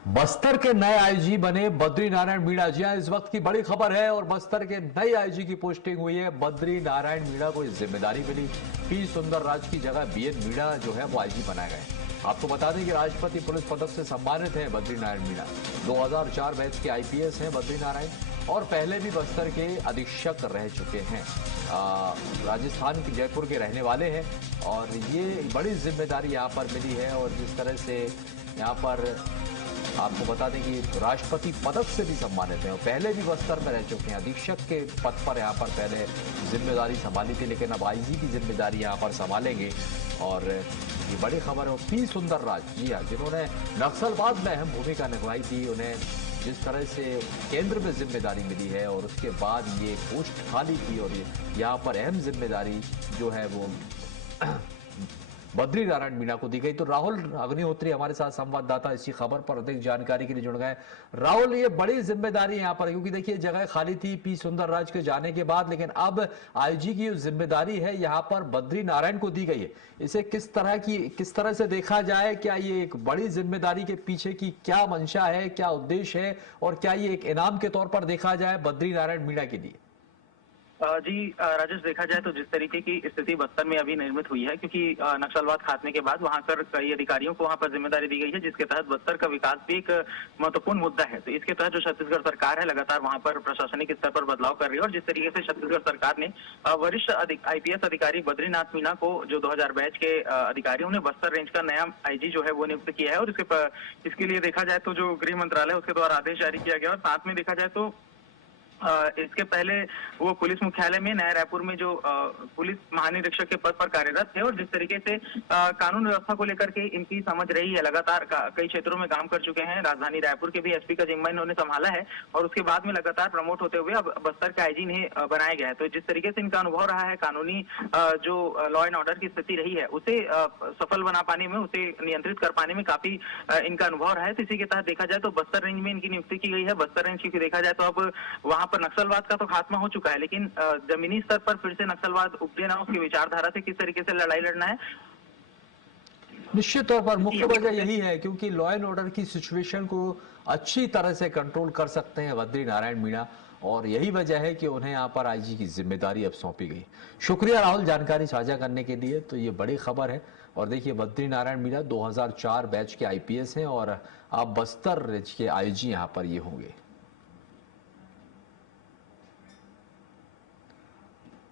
बस्तर के नए आईजी बने बद्री नारायण मीणा। जी हां, इस वक्त की बड़ी खबर है और बस्तर के नए आईजी की पोस्टिंग हुई है। बद्री नारायण मीणा को जिम्मेदारी मिली। पी सुंदर राज की जगह बीएन मीणा जो है वो आईजी बनाए गए। आपको बता दें कि राष्ट्रपति पुलिस पदक से सम्मानित है बद्री नारायण मीणा। 2004 बैच के आईपीएस हैं बद्री नारायण और पहले भी बस्तर के अधीक्षक रह चुके हैं। राजस्थान के जयपुर के रहने वाले हैं और ये बड़ी जिम्मेदारी यहाँ पर मिली है। और जिस तरह से यहाँ पर आपको बता दें कि राष्ट्रपति पदक से भी सम्मानित हैं और पहले भी बस्तर में रह चुके हैं। अधीक्षक के पद पर यहाँ पर पहले जिम्मेदारी संभाली थी, लेकिन अब आईजी की जिम्मेदारी यहाँ पर संभालेंगे। और ये बड़ी खबर है। पी सुंदर राज, जी हाँ, जिन्होंने नक्सलवाद में अहम भूमिका निभाई थी, उन्हें जिस तरह से केंद्र में जिम्मेदारी मिली है और उसके बाद ये पोस्ट खाली थी और यहाँ पर अहम जिम्मेदारी जो है वो बद्री नारायण मीणा को दी गई। तो राहुल अग्निहोत्री हमारे साथ संवाददाता इसी खबर पर अधिक जानकारी के लिए जुड़ गए। राहुल, ये बड़ी जिम्मेदारी है यहाँ पर, क्योंकि देखिए जगह खाली थी पी सुंदर राज के जाने के बाद, लेकिन अब आईजी की जो जिम्मेदारी है यहाँ पर बद्री नारायण को दी गई है। इसे किस तरह से देखा जाए? क्या ये एक बड़ी जिम्मेदारी के पीछे की क्या मंशा है, क्या उद्देश्य है, और क्या ये एक इनाम के तौर पर देखा जाए बद्री नारायण मीणा के लिए? जी राजेश, देखा जाए तो जिस तरीके की स्थिति बस्तर में अभी निर्मित हुई है, क्योंकि नक्सलवाद खात्मे के बाद वहां पर कई अधिकारियों को वहां पर जिम्मेदारी दी गई है, जिसके तहत बस्तर का विकास भी एक महत्वपूर्ण मुद्दा है। तो इसके तहत जो छत्तीसगढ़ सरकार है लगातार वहां पर प्रशासनिक स्तर पर बदलाव कर रही है। और जिस तरीके से छत्तीसगढ़ सरकार ने वरिष्ठ आईपीएस अधिकारी बद्रीनाथ मीणा को, जो 2000 बैच के अधिकारियों ने बस्तर रेंज का नया आईजी जो है वो नियुक्त किया है। और इसके लिए देखा जाए तो जो गृह मंत्रालय उसके द्वारा आदेश जारी किया गया। और साथ में देखा जाए तो इसके पहले वो पुलिस मुख्यालय में नया रायपुर में जो पुलिस महानिरीक्षक के पद पर कार्यरत थे। और जिस तरीके से कानून व्यवस्था को लेकर के इनकी समझ रही है, लगातार कई क्षेत्रों में काम कर चुके हैं। राजधानी रायपुर के भी एसपी का जिम्मा इन्होंने संभाला है और उसके बाद में लगातार प्रमोट होते हुए अब बस्तर के आईजी इन्हें बनाया गया है। तो जिस तरीके से इनका अनुभव रहा है, कानूनी जो लॉ एंड ऑर्डर की स्थिति रही है उसे सफल बना पाने में, उसे नियंत्रित कर पाने में काफी इनका अनुभव रहा है। तो इसी के तहत देखा जाए तो बस्तर रेंज में इनकी नियुक्ति की गई है। बस्तर रेंज की देखा जाए तो अब वहां पर नक्सलवाद का तो खात्मा हो चुका है, लेकिन जमीनी स्तर पर फिर से नक्सलवाद उपजे ना, उसकी विचारधारा से किस तरीके से लड़ाई लड़ना है। निश्चित तौर पर मुख्य वजह यही है क्योंकि लॉ एंड ऑर्डर की सिचुएशन को अच्छी तरह से कंट्रोल कर सकते हैं बद्री नारायण मीणा, और यही वजह है कि उन्हें यहाँ पर आईजी की जिम्मेदारी अब सौंपी गई। शुक्रिया राहुल जानकारी साझा करने के लिए। तो ये बड़ी खबर है। और देखिए बद्री नारायण मीणा 2004 बैच के आईपीएस हैं और अब बस्तर के आईजी यहाँ पर ये होंगे।